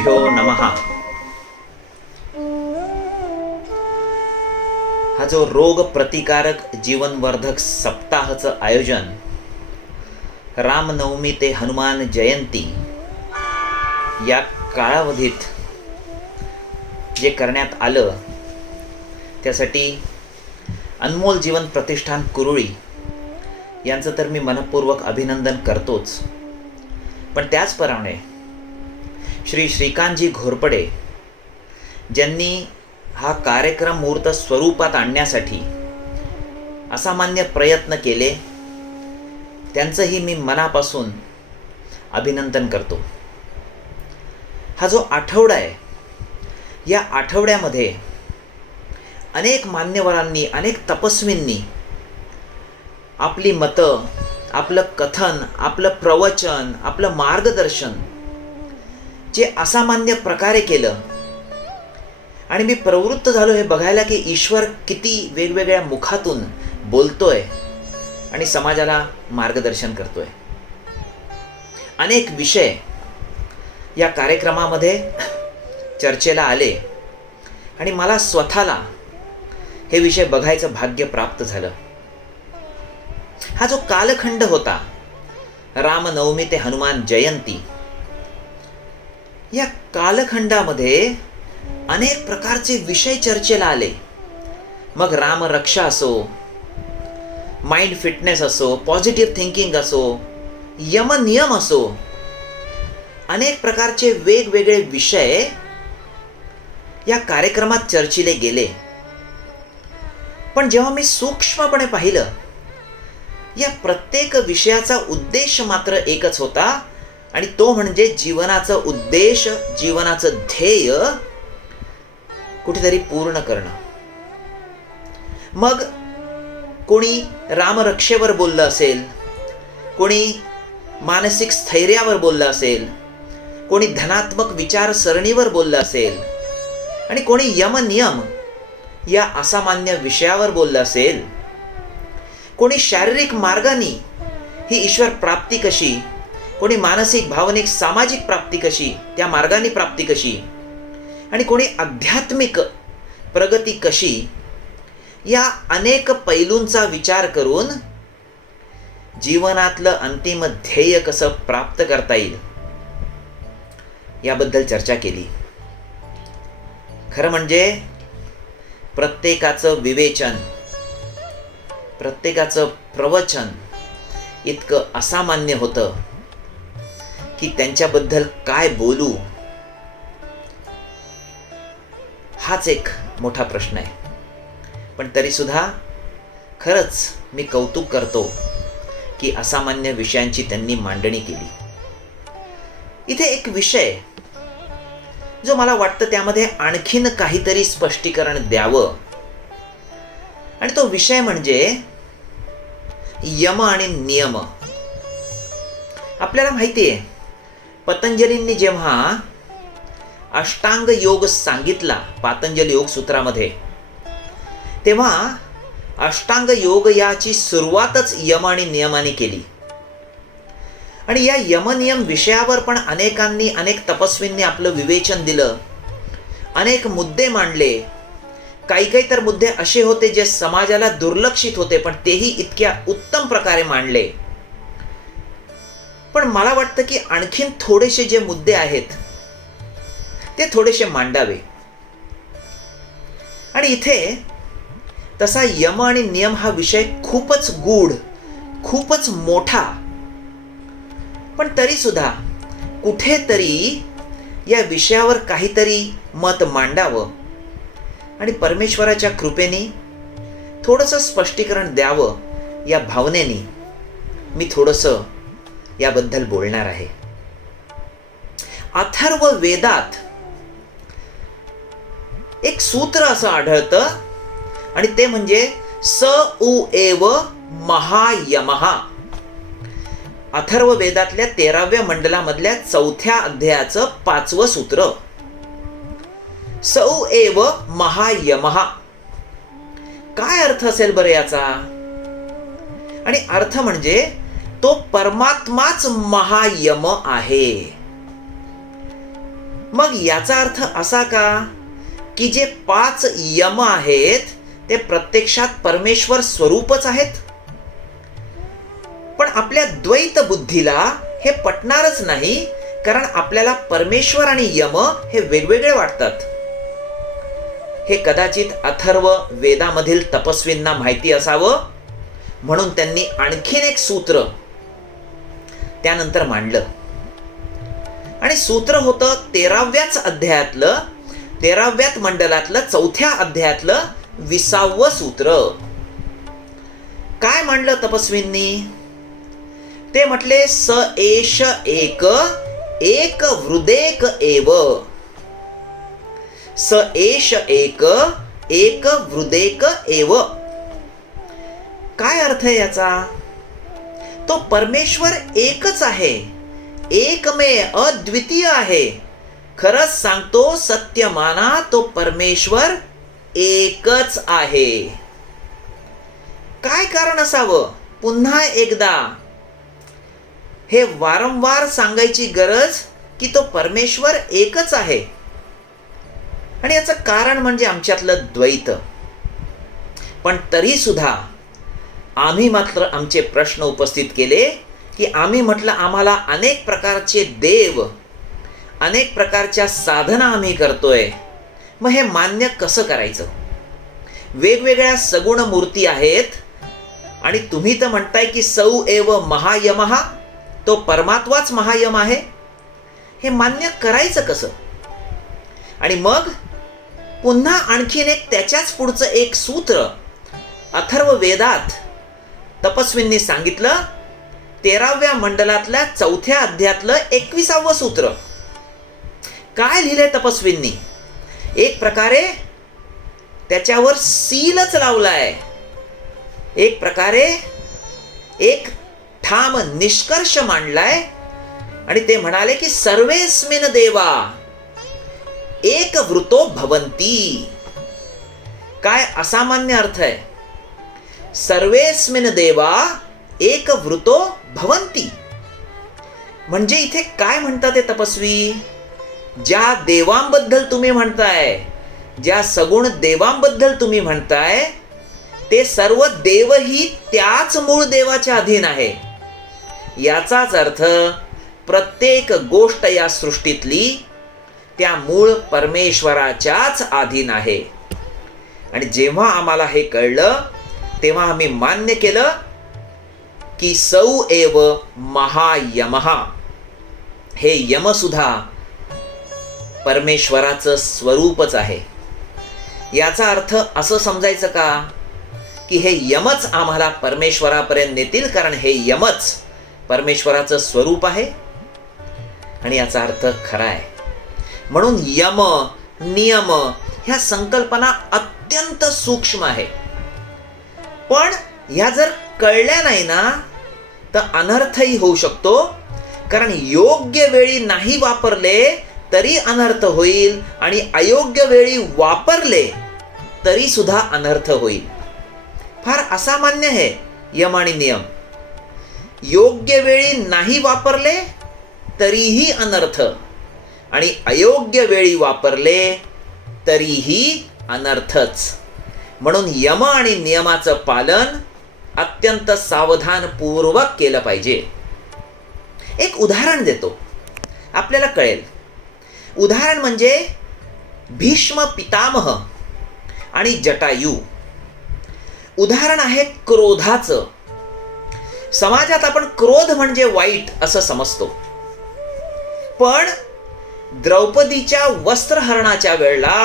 श्रीगुरुभ्यो नमः. हा जो रोग प्रतिकारक जीवनवर्धक सप्ताहाचं आयोजन रामनवमी ते हनुमान जयंती या कालावधीत जे करण्यात आलं त्यासाठी अनमोल जीवन प्रतिष्ठान कुरुळी यांचं तर मी मनपूर्वक अभिनंदन करतोच, पण त्याचप्रमाणे श्री श्रीकांतजी घोरपडे ज्यांनी हा कार्यक्रम मूर्त स्वरूपात आणण्यासाठी असामान्य प्रयत्न केले त्यांचंही मी मनापासून अभिनंदन करतो. हा जो आठवडा आहे, या आठवड्यामध्ये अनेक मान्यवरांनी, अनेक तपस्वींनी आपली मतं, आपलं कथन, आपलं प्रवचन, आपलं मार्गदर्शन जे असामान्य प्रकारे केलं आणि मी प्रवृत्त झालो हे बघायला की ईश्वर किती वेगवेगळ्या मुखातून बोलतोय आणि समाजाला मार्गदर्शन करतोय. अनेक विषय या कार्यक्रमामध्ये चर्चेला आले आणि मला स्वतःला हे विषय बघायचं भाग्य प्राप्त झालं. हा जो कालखंड होता रामनवमी ते हनुमान जयंती, या कालखंडामध्ये अनेक प्रकारचे विषय चर्चेला आले. मग रामरक्षा असो, माइंड फिटनेस असो, पॉझिटिव्ह थिंकिंग असो, यमनियम असो, अनेक प्रकारचे वेगवेगळे विषय या कार्यक्रमात चर्चिले गेले. पण जेव्हा मी सूक्ष्मपणे पाहिलं, या प्रत्येक विषयाचा उद्देश मात्र एकच होता आणि तो म्हणजे जीवनाचं उद्देश, जीवनाचं ध्येय कुठेतरी पूर्ण करणं. मग कोणी रामरक्षेवर बोललं असेल, कोणी मानसिक स्थैर्यावर बोललं असेल, कोणी धनात्मक विचारसरणीवर बोललं असेल आणि कोणी यमनियम या असामान्य विषयावर बोललं असेल. कोणी शारीरिक मार्गाने ही ईश्वर प्राप्ती कशी, कोणी मानसिक, भावनिक, सामाजिक प्राप्ती कशी, त्या मार्गाने प्राप्ती कशी, आणि कोणी आध्यात्मिक प्रगती कशी, या अनेक पैलूंचा विचार करून जीवनातलं अंतिम ध्येय कसं प्राप्त करता येईल याबद्दल चर्चा केली. खरं म्हणजे प्रत्येकाचं विवेचन, प्रत्येकाचं प्रवचन इतकं असामान्य होतं की त्यांच्याबद्दल काय बोलू हाच एक मोठा प्रश्न आहे. पण तरी सुद्धा खरंच मी कौतुक करतो की असामान्य विषयांची त्यांनी मांडणी केली. इथे एक विषय जो मला वाटतं त्यामध्ये आणखीन काहीतरी स्पष्टीकरण द्यावं, आणि तो विषय म्हणजे यम आणि नियम. आपल्याला माहिती आहे, पतंजलींनी जेव्हा अष्टांग योग सांगितला पातंजली योग सूत्रामध्ये, तेव्हा अष्टांग योग याची सुरुवातच यम आणि नियमाने केली. आणि या यमनियम विषयावर पण अनेकांनी, अनेक तपस्वींनी आपलं विवेचन दिलं, अनेक मुद्दे मांडले. काही तर मुद्दे असे होते जे समाजाला दुर्लक्षित होते, पण तेही इतक्या उत्तम प्रकारे मांडले. पण मला वाटतं की आणखीन थोडेसे जे मुद्दे आहेत ते थोडेसे मांडावे. आणि इथे तसा यम आणि नियम हा विषय खूपच गूढ, खूपच मोठा, पण तरी सुद्धा कुठेतरी या विषयावर काहीतरी मत मांडावं आणि परमेश्वराच्या कृपेने थोडंसं स्पष्टीकरण द्यावं या भावनेने मी थोडंसं याबद्दल बोलणार आहे. अथर्व वेदात एक सूत्र असं आढळतं आणि ते म्हणजे स उ एव महायमः. अथर्व वेदातल्या 13व्या मंडलामधल्या 4थ्या अध्यायाचं 5वं सूत्र, सौ एव महायमः. काय अर्थ असेल बरं याचा? आणि अर्थ म्हणजे तो परमात्माच महायम आहे. मग याचा अर्थ असा का की जे 5 यम आहेत ते प्रत्यक्षात परमेश्वर स्वरूपच आहेत? पण आपल्या द्वैत बुद्धीला हे पटणारच नाही, कारण आपल्याला परमेश्वर आणि यम हे वेगवेगळे वाटतात. हे कदाचित अथर्व वेदामधील तपस्वींना माहिती असावं, म्हणून त्यांनी आणखीन एक सूत्र त्यानंतर मांडलं. आणि सूत्र होतं 13व्याच अध्यायातलं, 13व्याच मंडलातलं 4थ्या अध्यायातलं 20वं सूत्र. काय मांडलं तपस्वींनी? ते म्हटले स एष एक एक वृदेक एव. स एष एक एक वृदेक एव. काय अर्थ आहे याचा? तो परमेश्वर एकच आहे, एकमेव अद्वितीय आहे. खरंच सांगतो, सत्य माना, तो परमेश्वर एकच आहे. काय कारण असावं? पुन्हा एकदा हे वारंवार सांगायची गरज की तो परमेश्वर एकच आहे. आणि याचं कारण म्हणजे आमच्यातलं द्वैत. पण तरी सुद्धा आम्ही मात्र आमचे प्रश्न उपस्थित केले की आम्ही म्हटलं आम्हाला अनेक प्रकारचे देव, अनेक प्रकारच्या साधना आम्ही करतोय, मग हे मान्य कसं करायचं? वेगवेगळ्या सगुण मूर्ती आहेत आणि तुम्ही तर म्हणताय की सौ एव महायमहा, तो परमात्माच महायम आहे. हे मान्य करायचं कसं? आणि मग पुन्हा आणखीन एक त्याच्याच पुढचं एक सूत्र अथर्व वेदात तपस्वींनी सांगितलं, 13व्या मंडलातल्या 4थ्या अध्यायातलं 21वं सूत्र. काय लिहिलंय तपस्वींनी? एक प्रकारे त्याच्यावर सीलच लावलाय. एक प्रकारे एक ठाम निष्कर्ष मांडलाय आणि ते म्हणाले की सर्वेस्मिन देवा एक वृतो भवंती. काय असामान्य अर्थ आहे? सर्वेस्मिन देवा एक वृतो भवंती. म्हणजे इथे काय म्हणतात ते तपस्वी? ज्या देवांबद्दल तुम्ही म्हणताय, ज्या सगुण देवांबद्दल तुम्ही म्हणताय, ते सर्व देवही त्याच मूळ देवाच्या अधीन आहे. याचाच अर्थ प्रत्येक गोष्ट या सृष्टीतली त्या मूळ परमेश्वराच्याच अधीन आहे. आणि जेव्हा आम्हाला हे कळलं तेव्हा आम्ही मान्य केलं की सौ एव महायमहा, हे यम सुद्धा परमेश्वराचं स्वरूपच आहे. याचा अर्थ असं समजायचं का की हे यमच आम्हाला परमेश्वरापर्यंत नेतील, कारण हे यमच परमेश्वराचं स्वरूप आहे? आणि याचा अर्थ खरा आहे. म्हणून यम नियम ह्या संकल्पना अत्यंत सूक्ष्म आहे. पण ह्या जर कळल्या नाही ना तर अनर्थही होऊ शकतो, कारण योग्य वेळी नाही वापरले तरी अनर्थ होईल आणि अयोग्य वेळी वापरले तरी सुद्धा अनर्थ होईल. फार असामान्य आहे यम आणि नियम. योग्य वेळी नाही वापरले तरीही अनर्थ आणि अयोग्य वेळी वापरले तरीही अनर्थच. म्हणून यम आणि नियमाचं पालन अत्यंत सावधानपूर्वक केलं पाहिजे. एक उदाहरण देतो, आपल्याला कळेल. उदाहरण म्हणजे भीष्म पितामह आणि जटायू. उदाहरण आहे क्रोधाचं. समाजात आपण क्रोध म्हणजे वाईट असं समजतो, पण द्रौपदीच्या वस्त्रहरणाच्या वेळेला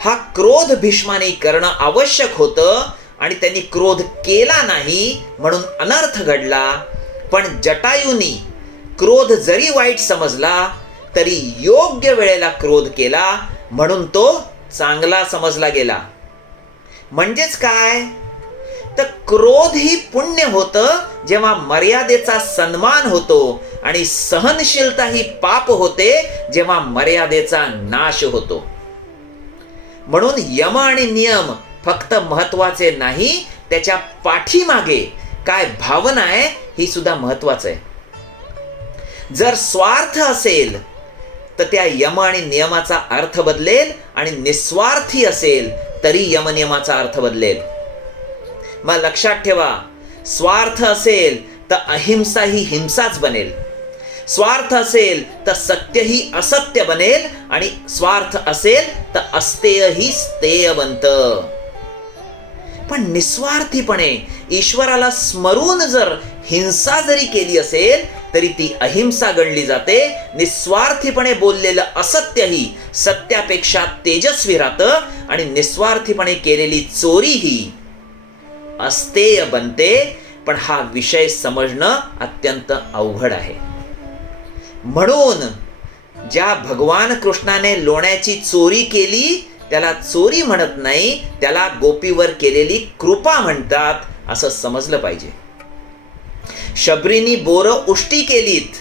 हा क्रोध भीष्माने करणं आवश्यक होतं आणि त्यांनी क्रोध केला नाही म्हणून अनर्थ घडला. पण जटायूंनी क्रोध जरी वाईट समजला तरी योग्य वेळेला क्रोध केला म्हणून तो चांगला समजला गेला. म्हणजेच काय तर क्रोध ही पुण्य होतं जेव्हा मर्यादेचा सन्मान होतो, आणि सहनशीलता ही पाप होते जेव्हा मर्यादेचा नाश होतो. म्हणून यम आणि नियम फक्त महत्वाचे नाही, त्याच्या पाठीमागे काय भावना आहे ही सुद्धा महत्वाचं आहे. जर स्वार्थ असेल तर त्या यम आणि नियमाचा अर्थ बदलेल, आणि निस्वार्थी असेल तरी यमनियमाचा अर्थ बदलेल. मग लक्षात ठेवा, स्वार्थ असेल तर अहिंसा ही हिंसाच बनेल, स्वार्थ असेल तर सत्य ही असत्य बनेल, आणि स्वार्थ असेल तर अस्तेय ही स्तेय बनतं. पण निस्वार्थीपणे ईश्वराला स्मरून जर हिंसा जरी केली असेल तरी ती अहिंसा गणली जाते. निस्वार्थीपणे बोललेलं असत्यही सत्यापेक्षा तेजस्वी राहतं, आणि निस्वार्थीपणे केलेली चोरी ही अस्तेय बनते. पण हा विषय समजणं अत्यंत अवघड आहे. म्हणून ज्या भगवान कृष्णाने लोण्याची चोरी केली त्याला चोरी म्हणत नाही, त्याला गोपीवर केलेली कृपा म्हणतात, असं समजलं पाहिजे. शबरीनी बोरं उष्टी केलीत,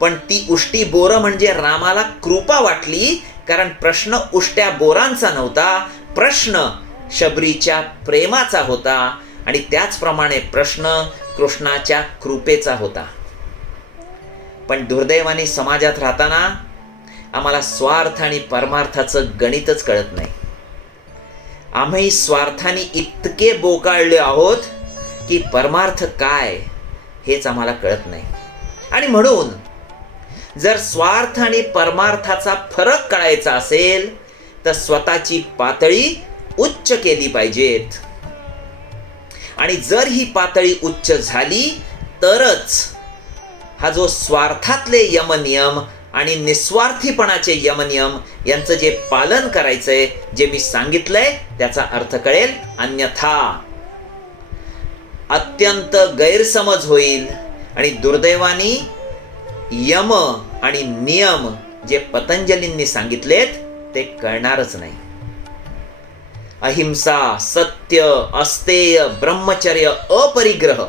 पण ती उष्टी बोरं म्हणजे रामाला कृपा वाटली, कारण प्रश्न उष्ट्या बोरांचा नव्हता, प्रश्न शबरीच्या प्रेमाचा होता, आणि त्याचप्रमाणे प्रश्न कृष्णाच्या कृपेचा होता. पण दुर्दैवाने समाजात राहताना आम्हाला स्वार्थ आणि परमार्थाचं गणितच कळत नाही. आम्ही स्वार्थाने इतके बोकाळले आहोत की परमार्थ काय हेच आम्हाला कळत नाही. आणि म्हणून जर स्वार्थ आणि परमार्थाचा फरक कळायचा असेल तर स्वतःची पातळी उच्च केली पाहिजेत, आणि जर ही पातळी उच्च झाली तरच हा जो स्वार्थातले यमनियम आणि निस्वार्थीपणाचे यमनियम यांचं जे पालन करायचंय, जे मी सांगितलंय, त्याचा अर्थ कळेल. अन्यथा अत्यंत गैरसमज होईल, आणि दुर्दैवाने यम आणि नियम जे पतंजलींनी सांगितलेत ते कळणारच नाही. अहिंसा, सत्य, अस्तेय, ब्रह्मचर्य, अपरिग्रह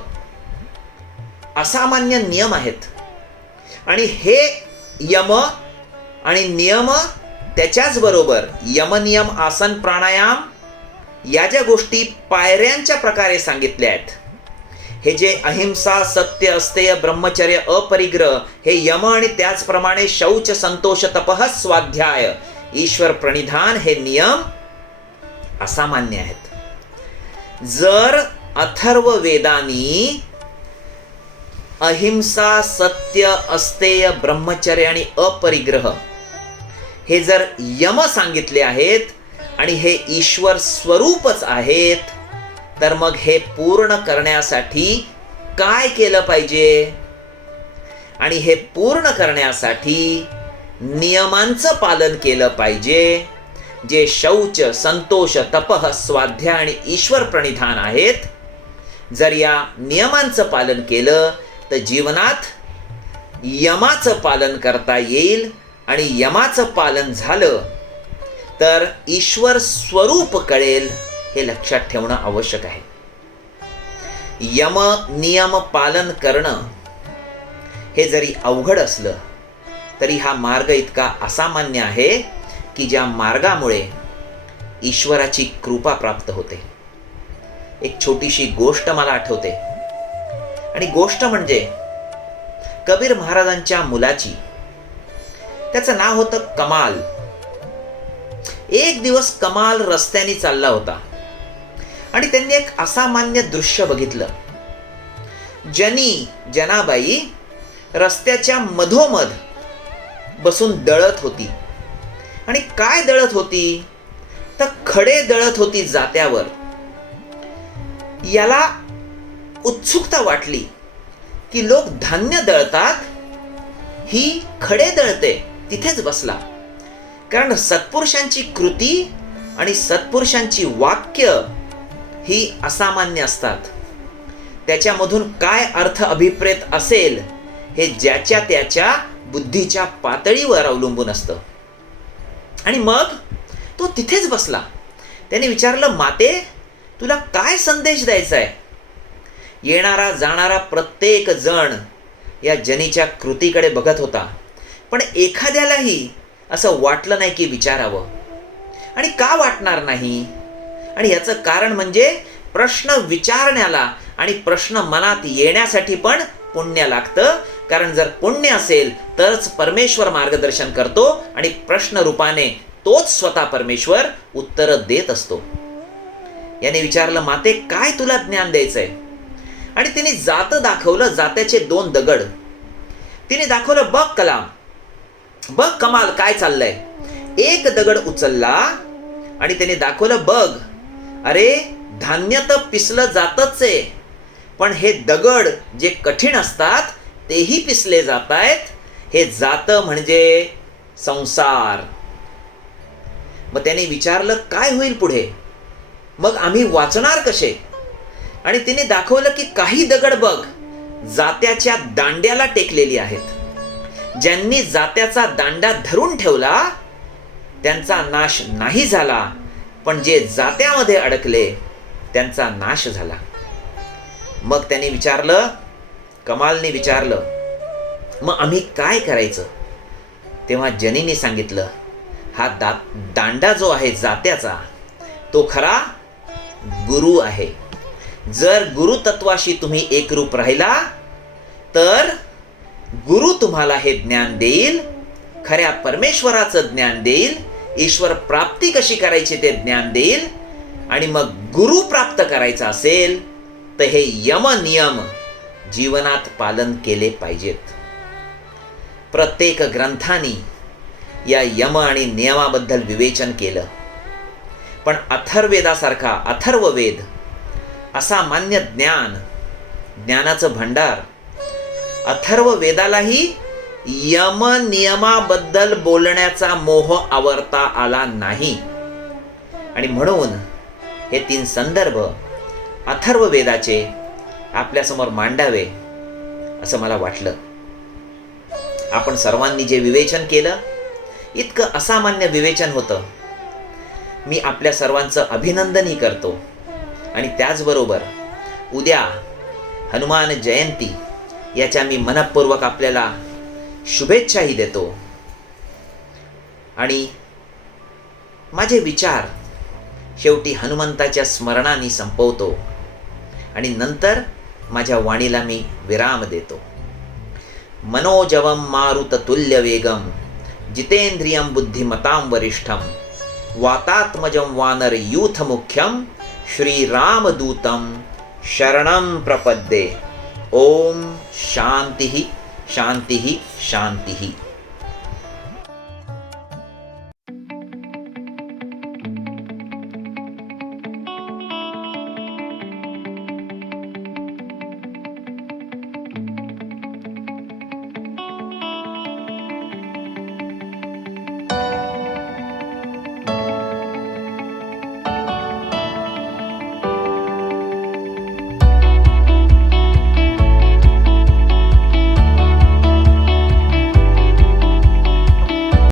असामान्य नियम आहेत, आणि हे यम आणि नियम त्याच्याच बरोबर यमनियम, आसन, प्राणायाम या ज्या गोष्टी पायऱ्यांच्या प्रकारे सांगितल्या आहेत, हे जे अहिंसा, सत्य, अस्तेय, ब्रह्मचर्य, अपरिग्रह हे यम, आणि त्याचप्रमाणे शौच, संतोष, तपः, स्वाध्याय, ईश्वर प्रणिधान हे नियम असामान्य आहेत. जर अथर्व वेदांनी अहिंसा, सत्य, अस्तेय, ब्रह्मचर्य आणि अपरिग्रह हे जर यम सांगितले आहेत आणि हे ईश्वर स्वरूपच आहेत, तर मग हे पूर्ण करण्यासाठी काय केलं पाहिजे? आणि हे पूर्ण करण्यासाठी नियमांचं पालन केलं पाहिजे, जे शौच, संतोष, तपः, स्वाध्याय आणि ईश्वर प्रणिधान आहेत. जर या नियमांचं पालन केलं तर जीवनात यमाचं पालन करता येईल, आणि यमाचं पालन झालं तर ईश्वर स्वरूप कळेल, हे लक्षात ठेवणं आवश्यक आहे. यम नियम पालन करणं हे जरी अवघड असलं तरी हा मार्ग इतका असामान्य आहे की ज्या मार्गामुळे ईश्वराची कृपा प्राप्त होते. एक छोटीशी गोष्ट मला आठवते, आणि गोष्ट म्हणजे कबीर महाराजांच्या मुलाची. त्याचं नाव होतं कमाल. एक दिवस कमाल रस्त्याने चालला होता आणि त्यांनी एक असामान्य दृश्य बघितलं. जनाबाई रस्त्याच्या मधोमध बसून दळत होती. आणि काय दळत होती? तर खडे दळत होती जात्यावर. याला उत्सुकता वाटली की लोक धान्य दळतात, ही खडे दळते. तिथेच बसला, कारण सत्पुरुषांची कृती आणि सत्पुरुषांची वाक्य ही असामान्य असतात. त्याच्यामधून काय अर्थ अभिप्रेत असेल हे ज्याच्या त्याच्या बुद्धीच्या पातळीवर अवलंबून असतं. आणि मग तो तिथेच बसला. त्याने विचारलं, माते, तुला काय संदेश द्यायचा आहे? येणारा जाणारा प्रत्येक जण या जनीच्या कृतीकडे बघत होता, पण एखाद्यालाही असं वाटलं नाही की विचारावं. आणि का वाटणार नाही? आणि याचं कारण म्हणजे प्रश्न विचारण्याला आणि प्रश्न मनात येण्यासाठी पण पुण्य लागतं. कारण जर पुण्य असेल तरच परमेश्वर मार्गदर्शन करतो आणि प्रश्न रूपाने तोच स्वतः परमेश्वर उत्तर देत असतो. याने विचारलं, माते काय तुला ज्ञान द्यायचंय? आणि तिने जातं दाखवलं, जात्याचे 2 दगड तिने दाखवलं. बघ कलाम, बघ कमाल काय चाललंय. एक दगड उचलला आणि त्याने दाखवलं, बघ अरे धान्य तर पिसलं जातच आहे, पण हे दगड जे कठीण असतात तेही पिसले जात आहेत. हे जातं म्हणजे संसार. मग त्याने विचारलं, काय होईल पुढे? मग आम्ही वाचणार कसे? आणि तिने दाखवलं की काही दगड बघ जात्याच्या दांड्याला टेकलेली आहेत. ज्यांनी जात्याचा दांडा धरून ठेवला त्यांचा नाश नाही झाला, पण जे जात्यामध्ये अडकले त्यांचा नाश झाला. मग त्याने विचारलं, कमालने विचारलं, मग आम्ही काय करायचं? तेव्हा जनीने सांगितलं, हा दांडा जो आहे जात्याचा तो खरा गुरु आहे. जर गुरु तत्वाशी तुम्ही एकरूप राहिला तर गुरु तुम्हाला हे ज्ञान देईल, खऱ्या परमेश्वराचं ज्ञान देईल, ईश्वर प्राप्ती कशी करायची ते ज्ञान देईल. आणि मग गुरु प्राप्त करायचा असेल तर हे यम नियम जीवनात पालन केले पाहिजेत. प्रत्येक ग्रंथांनी या यम आणि नियमाबद्दल विवेचन केलं, पण अथर्ववेदासारखा अथर्ववेद असामान्य ज्ञानाचं भंडार, अथर्ववेदालाही यम नियमाबद्दल बोलण्याचा मोह आवरता आला नाही. आणि म्हणून हे 3 संदर्भ अथर्ववेदाचे आपल्यासमोर मांडावे असं मला वाटलं. आपण सर्वांनी जे विवेचन केलं, इतकं असामान्य विवेचन होतं. मी आपल्या सर्वांचं अभिनंदनही करतो. आणि त्याचबरोबर उद्या हनुमान जयंती याच्या मी मनःपूर्वक आपल्याला शुभेच्छाही देतो. आणि माझे विचार शेवटी हनुमंताच्या स्मरणाने संपवतो आणि नंतर माझ्या वाणीला मी विराम देतो. मनोजवम मारुततुल्य वेगम जितेंद्रियम बुद्धिमतां वरिष्ठम वातात्मजं वानर यूथ मुख्यम श्रीरामदूतं शरणं प्रपद्ये. ओम शांति शांति शांति.